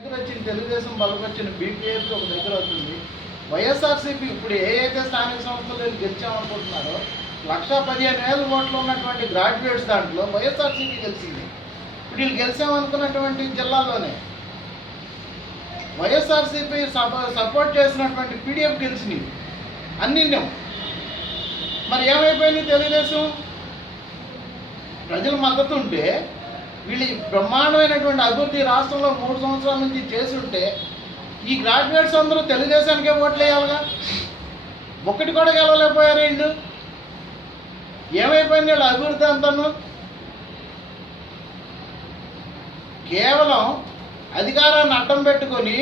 దగ్గర వచ్చిన తెలుగుదేశం బలపరిచిన బీపీఎఫ్ ఒక దగ్గర అవుతుంది వైఎస్ఆర్సీపీ ఇప్పుడు ఏ అయితే స్థానిక సంస్థలు గెలిచామనుకుంటున్నారో లక్ష పదిహేను వేల ఓట్లు ఉన్నటువంటి గ్రాడ్యుయేట్స్ దాంట్లో వైఎస్ఆర్సీపీ గెలిచింది. ఇప్పుడు వీళ్ళు గెలిచామనుకున్నటువంటి జిల్లాలోనే వైఎస్ఆర్సీపీ సపోర్ట్ చేసినటువంటి పీడిఎఫ్ గెలిచినాయి అన్ని మరి ఏమైపోయింది తెలుగుదేశం? ప్రజల మద్దతు ఉంటే వీళ్ళు బ్రహ్మాండమైనటువంటి అభివృద్ధి రాష్ట్రంలో మూడు సంవత్సరాల నుంచి చేసి ఉంటే ఈ గ్రాడ్యుయేట్స్ అందరూ తెలుగుదేశానికే ఓట్లు వేయాలిగా? ఒక్కటి కూడా గెలవలేకపోయారు వీళ్ళు? ఏమైపోయింది వీళ్ళ అభివృద్ధి అంతాను? కేవలం అధికారాన్ని అడ్డం పెట్టుకొని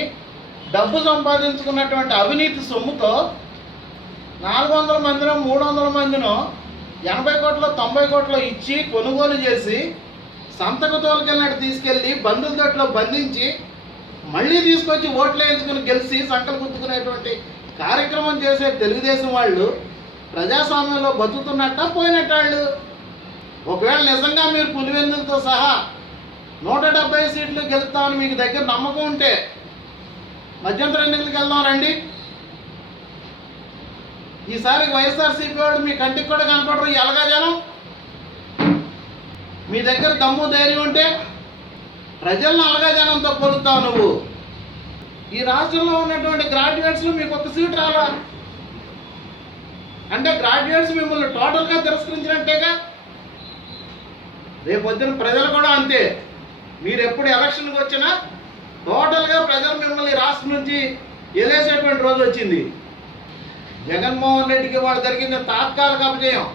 డబ్బు సంపాదించుకున్నటువంటి అవినీతి సొమ్ముతో నాలుగు వందల మందినో మూడు వందల మందినో ఎనభై కోట్లో తొంభై కోట్లో ఇచ్చి కొనుగోలు చేసి సంతకు తోలుకెళ్ళినట్టు తీసుకెళ్ళి బంధువుల దొట్లో బంధించి మళ్ళీ తీసుకొచ్చి ఓట్లు వేయించుకుని గెలిచి సంకలు గుర్తుకునేటువంటి కార్యక్రమం చేసే తెలుగుదేశం వాళ్ళు ప్రజాస్వామ్యంలో బతుకుతున్నట్ట పోయినట్టు వాళ్ళు ఒకవేళ నిజంగా మీరు పులివెందులతో సహా నూట డెబ్బై సీట్లు గెలుస్తామని మీకు దగ్గర నమ్మకం ఉంటే మధ్యంతర ఎన్నికలకు వెళ్దాం రండి. ఈసారి వైఎస్ఆర్సీపీ వాడు మీ కంటికి కూడా కనపడరు. ఎలాగా జనం? మీ దగ్గర దమ్ము ధైర్యం ఉంటే ప్రజలను అలగజనంతో పొలుతావు నువ్వు. ఈ రాష్ట్రంలో ఉన్నటువంటి గ్రాడ్యుయేట్స్లో మీకు ఒక సీట్ రాలా అంటే గ్రాడ్యుయేట్స్ మిమ్మల్ని టోటల్గా తిరస్కరించినట్టేగా? రేపు వచ్చిన ప్రజలు కూడా అంతే. మీరు ఎప్పుడు ఎలక్షన్కి వచ్చినా టోటల్గా ప్రజలు మిమ్మల్ని రాష్ట్రం నుంచి ఎలేసేటువంటి రోజు వచ్చింది. జగన్మోహన్ రెడ్డికి వాళ్ళు జరిగింది తాత్కాలిక అపజయం.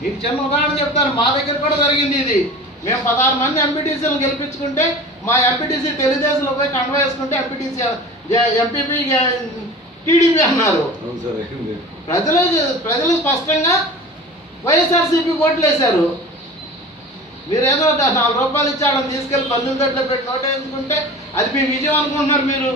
మీకు చిన్న ఉదాహరణ చెప్తాను. మా దగ్గర కూడా జరిగింది ఇది. మేము పదహారు మంది ఎంపీటీసీలు గెలిపించుకుంటే మా ఎంపీటీసీ తెలుగుదేశంలో పోయి కండ వేసుకుంటే ఎంపీటీసీ ఎంపీపీ టీడీపీ అన్నారు. ప్రజలు ప్రజలు స్పష్టంగా వైఎస్ఆర్సీపీ ఓట్లు వేశారు. మీరేదో నాలుగు రూపాయలు ఇచ్చి వాళ్ళని తీసుకెళ్ళి దగ్గర పెట్టి నోట వేయించుకుంటే అది మీ విజయం అనుకుంటున్నారు మీరు.